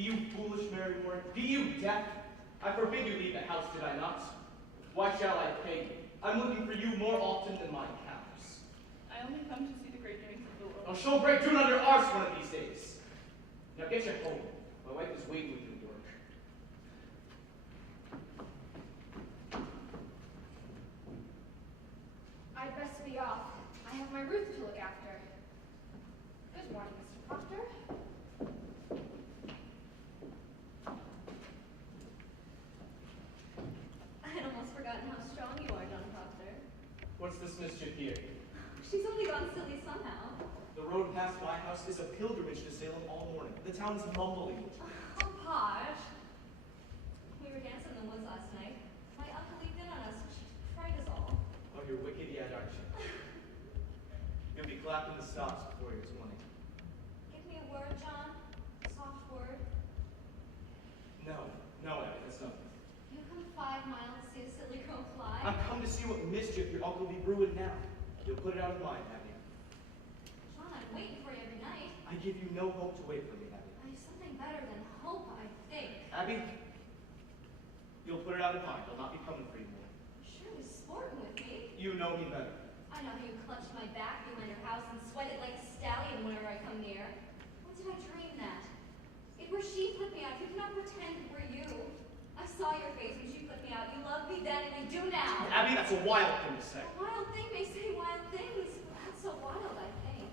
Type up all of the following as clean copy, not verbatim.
Be you foolish, Mary Warren? Be you deaf? I forbid you leave the house, did I not? Why shall I pay you? I'm looking for you more often than my cows. I only come to see the great doings of the world. I'll show break June under arse one of these days. Now get you home. My wife is waiting with your work. I'd best be off. I have my Ruth to look after. Good morning, Mr. Proctor. I had almost forgotten how strong you are, John Proctor. What's this mischief here? She's only gone silly somehow. The road past my house is a pilgrimage to Salem all morning. The town is mumbling. Oh, Podge. We were dancing in the woods last night. My uncle leaped in on us. She frightened us all. Oh, you're wicked yet, aren't you? You'll be clapping the stops before you're 20. Give me a word, John. A soft word. No, Abby, that's nothing. You come 5 miles to see a silly girl fly? I've come to see what mischief your uncle be brewing now. You'll put it out of mind, Abby. John, I'm waiting for you every night. I give you no hope to wait for me, Abby. I have something better than hope, I think. Abby, you'll put it out of mind. I'll not be coming for you more. Sure was sporting with me. You know me better. I know how you clutched my back behind your house and sweated like a stallion whenever I come near. When did I dream that? It were she put me out. You cannot pretend it were you. I saw your face when she put me out. You loved me then and you do now. Abby, that's a wild thing to say. A wild thing may say wild things, but not so wild, I think.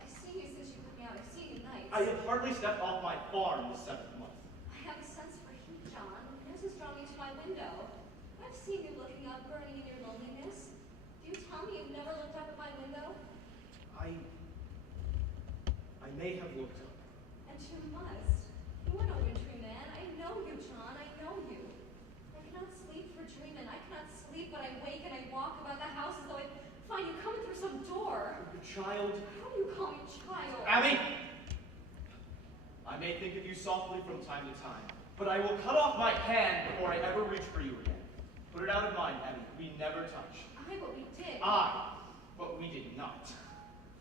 I've seen you since you put me out. I've seen you nights. I have hardly stepped off my farm this 7th month. I have a sense for heat, John. Yours has drawn me to my window. I've seen you looking up, burning in your loneliness. Do you tell me you've never looked up at my window? I may have looked up. And you must. You are no wintry man. I know you, John. I know you. I cannot sleep for dreaming. I cannot sleep when I wake and I walk about the house as though I find you coming through some door. Your child. How do you call me child? Abby! I may think of you softly from time to time, but I will cut off my hand before I ever reach for you again. Put it out of mind, Abby. We never touch. Aye, but we did. But we did not.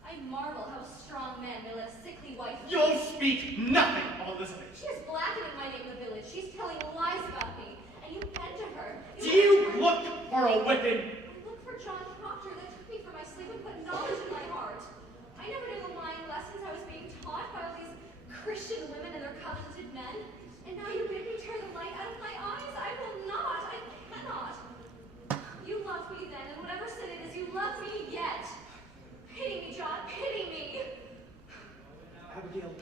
I marvel how strong men may let a sickly wife. You'll speak nothing of Elizabeth. She is blackening my name in the village. She's telling lies about me. And you fed to her. Do you look for a whipping? I look for John Proctor that took me from my sleep and put knowledge in my heart. I never knew the lying lessons I was being taught by all these Christian women and their covenanted men. And now you bid me tear the light out of my eyes. I will not. I cannot. You loved me then, and whatever sin it is, you love me yet. Pity me, John. Pity me. Abigail.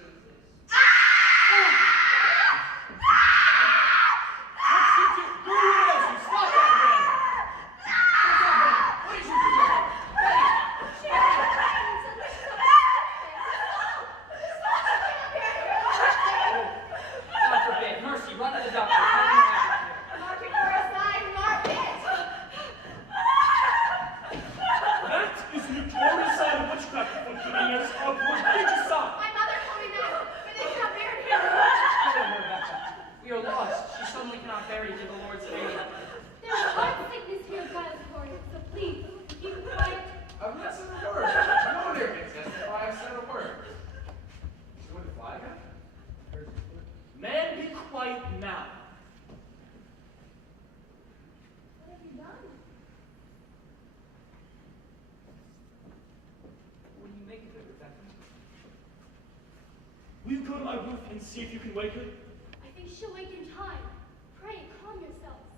Will you go to my roof and see if you can wake her? I think she'll wake in time. Pray, calm yourselves.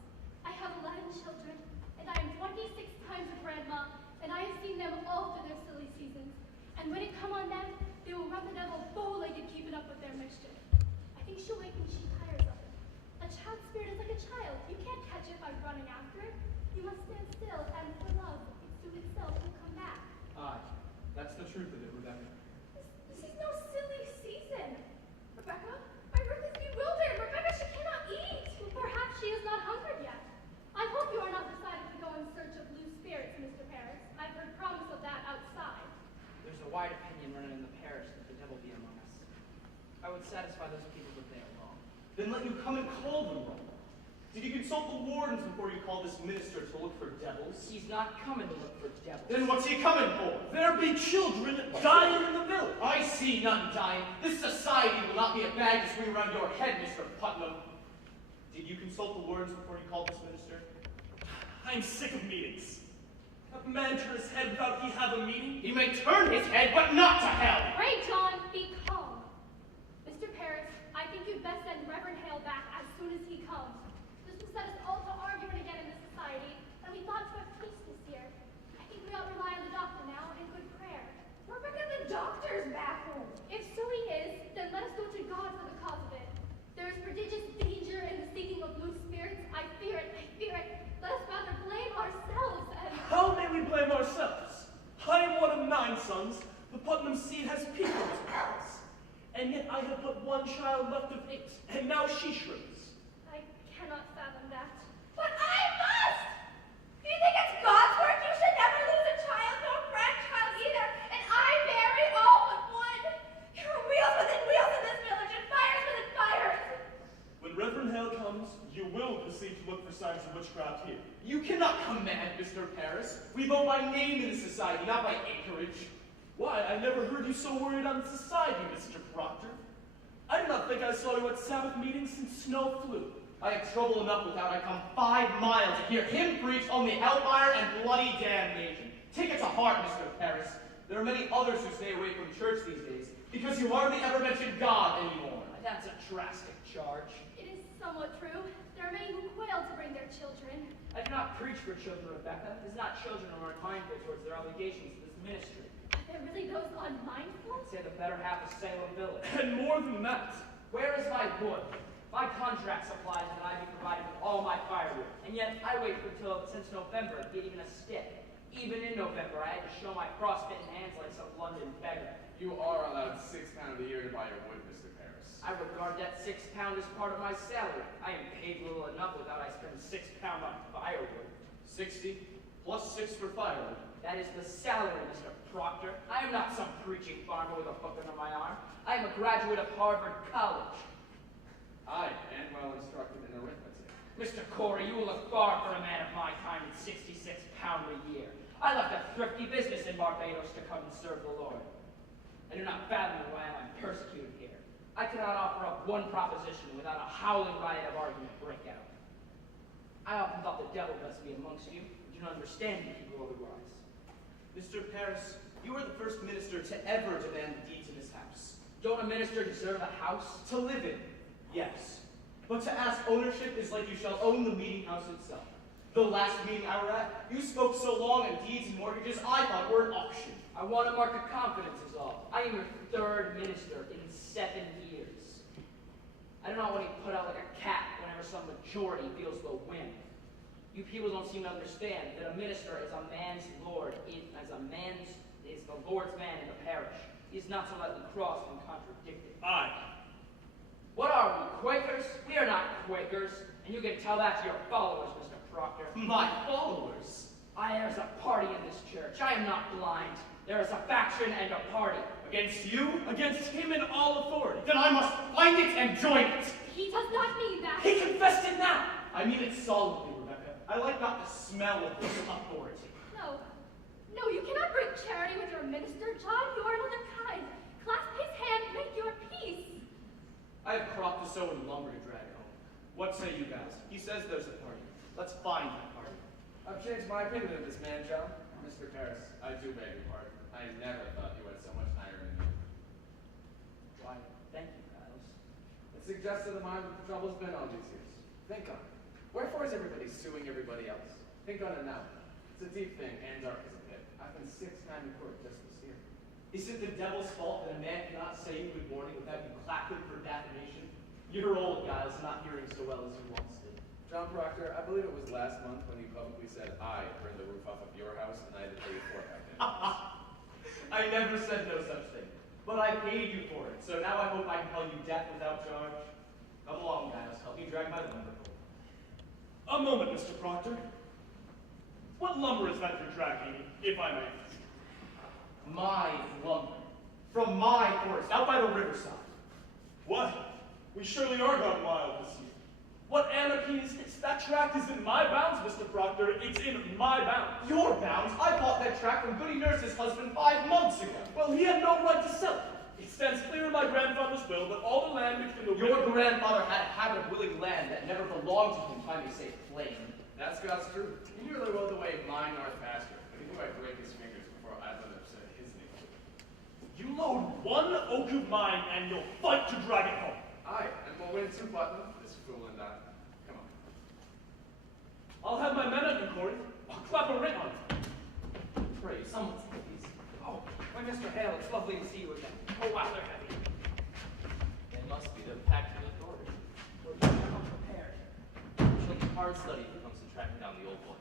I have 11 children, and I am 26 times a grandma, and I have seen them all through their silly seasons. And when it come on them, they will run the devil bow-legged keeping up with their mischief. I think she'll wake when she tires of it. A child's spirit is like a child. You can't catch it by running after it. You must stand still, and for love, it soon itself will come back. Aye, that's the truth of it, Rebecca. This is no silly season. Rebecca, my Ruth is bewildered. Rebecca, she cannot eat. Well, perhaps she is not hungered yet. I hope you are not decided to go in search of loose spirits, Mr. Paris. I've heard promise of that outside. There's a wide opinion running in the parish that the devil be among us. I would satisfy those people that they are wrong. Then let you come and call them wrong. Did you consult the wardens before you called this minister to look for devils? He's not coming to look for devils. Then what's he coming for? There be children dying in the village. I see none dying. This society will not be a bag to swing around your head, Mr. Putnam. Did you consult the wardens before you called this minister? I'm sick of meetings. A man turn his head without he have a meeting? He may turn his head, but not to hell! Pray, John, be calm. Mr. Paris, I think you'd best send Reverend Hale back as soon as he comes. This will set us all to arguing again in the society, and we thought to have peace this year. I think we ought to rely on the doctor now and good prayer. Rebecca, the doctor's back home. If so he is, then let us go to God for the cause of it. There is prodigious danger in the seeking of loose spirits. I fear it, I fear it. Let us rather blame ourselves and... How may we blame ourselves? I am one of 9 sons. The Putnam seed has peaked on his parents. And yet I have but 1 child left of 8, and now she shrinks. I cannot fathom that. But I must! You think it's God's work? You should never lose a child, no grandchild either. And I bury all but 1. There are wheels within wheels in this village, and fires within fires. When Reverend Hale comes, you will proceed to look for signs of witchcraft here. You cannot command, Mr. Paris. We vote by name in the society, not by acreage. Why, I never heard you so worried on society, Mr. Proctor. I do not think I saw you at Sabbath meetings since snow flew. I have trouble enough without I come 5 miles to hear him preach only hellfire and bloody damnation. Take it to heart, Mr. Paris. There are many others who stay away from church these days because you hardly ever mention God anymore. That's a drastic charge. It is somewhat true. There are many who quail to bring their children. I do not preach for children, Rebecca. It is not children who are mindful towards their obligations to this ministry. Are there really those unmindful? Say the better half of Salem Village. And more than that, Where is my wood? My contract supplies that I be provided with all my firewood, and yet I wait since November to get even a stick. Even in November, I had to show my frostbitten hands like some London beggar. You are allowed £6 a year to buy your wood, Mr. Paris. I regard that £6 as part of my salary. I am paid little enough without I spend £6 on firewood. 60 plus 6 for firewood. That is the salary, Mr. Proctor. I am not some preaching farmer with a book under my arm. I am a graduate of Harvard College. I am well instructed in arithmetic. Mr. Corey, you will look far for a man of my time at £66 a year. I left a thrifty business in Barbados to come and serve the Lord. I do not fathom why I am persecuted here. I cannot offer up 1 proposition without a howling riot of argument break out. I often thought the devil must be amongst you. I do not understand you people otherwise. Mr. Paris, you are the first minister to ever demand the deeds in this house. Don't a minister deserve a house? To live in, yes. But to ask ownership is like you shall own the meeting house itself. The last meeting I were at, you spoke so long on deeds and mortgages, I thought were an auction. I want a mark of confidence is all. I am your 3rd minister in 7 years. I do not want to put out like a cat whenever some majority feels the wind. You people don't seem to understand that a minister is a man's lord, is the Lord's man in the parish. He is not to let me cross and contradicted. I. What are we, Quakers? We are not Quakers, and you can tell that to your followers, Mr. Proctor. My followers. There's a party in this church. I am not blind. There is a faction and a party. Against you? Against him in all authority. Then I must find it and join it. He does not mean that. He confessed it now. I mean it solemnly, Rebecca. I like not the smell of this authority. No. No, you cannot bring charity with your minister, John. You are another kind. Clasp his hand, make your peace. I have crop to sow and lumber to drag home. What say you guys? He says there's a party. Let's find that party. I've changed my opinion of this man, John. Mr. Paris, I do beg your pardon. I never thought you had so much iron in you. Why, thank you, Giles. It suggests to the mind what the trouble's been all these years. Think on it. Wherefore is everybody suing everybody else? Think on it now. It's a deep thing and dark as a pit. I've been 6 times in court just this year. Is it the devil's fault that a man cannot say good morning without you clap him for defamation? You're old, Giles, not hearing so well as you once did. John Proctor, I believe it was last month when you publicly said I burned the roof off of your house and I had to pay you for it. I never said no such thing, but I paid you for it, so now I hope I can tell you death without charge. Come along, Giles, help me drag my lumber home. A moment, Mr. Proctor. What lumber is that you're dragging, if I may? My lumber, from my forest, out by the riverside. What? We surely are gone wild this year. What anarchy is this? That tract is in my bounds, Mr. Proctor. It's in my bounds. Your bounds? I bought that tract from Goody Nurse's husband 5 months ago. Well, he had no right to sell it. It stands clear in my grandfather's will that all the land between the Your grandfather had a habit of willing land that never belonged to him, if I may say plain. That's God's truth. He nearly willed away my North Pasture, but he knew I'd break his fingers before I'd let him say his name. You load one oak of mine and you'll fight to drag it home. Aye, and we'll win 2 buttons, this fool and I. Come on. I'll have my men at you, Corey. I'll clap a ring on it. Pray, someone's please. Oh, why, Mr. Hale, it's lovely to see you again. Oh, wow, they're heavy. They must be. They're packed with authority. We're unprepared. She'll be hard study if it comes to tracking down the old boy.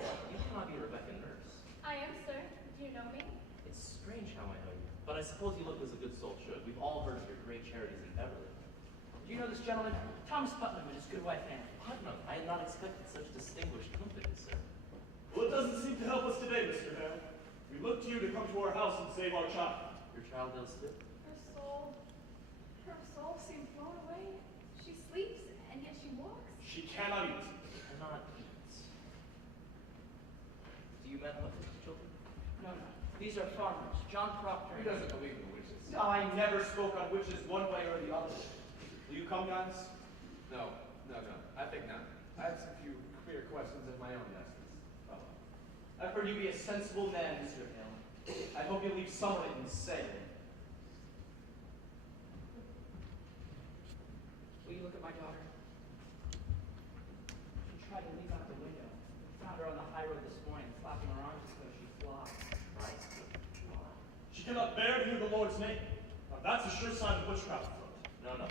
You cannot be Rebecca Nurse. I am, sir. Do you know me? It's strange how I know you. But I suppose you look as a good soul should. We've all heard of your great charities in Beverly. Do you know this gentleman? Thomas Putnam and his good wife, Anne. Putnam, I had not expected such distinguished company, sir. Well, it doesn't seem to help us today, Mr. Hale. We look to you to come to our house and save our child. Your child does still? Her soul seems blown away. She sleeps, and yet she walks. She cannot eat. Cannot eat. Do you men have children? No, no. These are farmers. John Proctor. Who doesn't believe in witches? I never spoke on witches one way or the other. Will you come, guys? No. I think not. I have some few queer questions of my own, Nestus. I've heard you be a sensible man, Mr. Hale. I hope you leave some of it in sale. Will you look at my daughter? She tried to leap out the window. Found her on the high road this morning, flapping her arms as though she'd fly. Right. She cannot bear to hear the Lord's name. Now that's a sure sign of witchcraft afoot. No. Now,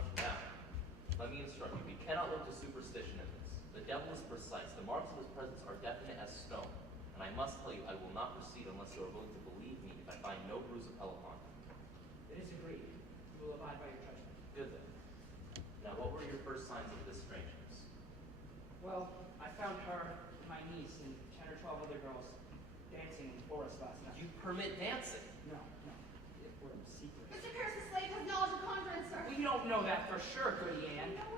let me instruct you. We cannot look to superstition in this. The devil is precise. The marks of his presence are definite as stone. And I must tell you, I will not proceed unless you are willing to believe me if I find no bruise of hell upon him. It is agreed. You will abide by your judgment. Good then. Now, what were your first signs of this strangeness? Well, I found her, my niece, and 10 or 12 other girls dancing in the forest last night. You permit dancing? No. It were in secret. Mr. Pierce's slave has knowledge of conjuring, sir. We don't know that for sure, Goody Ann. No,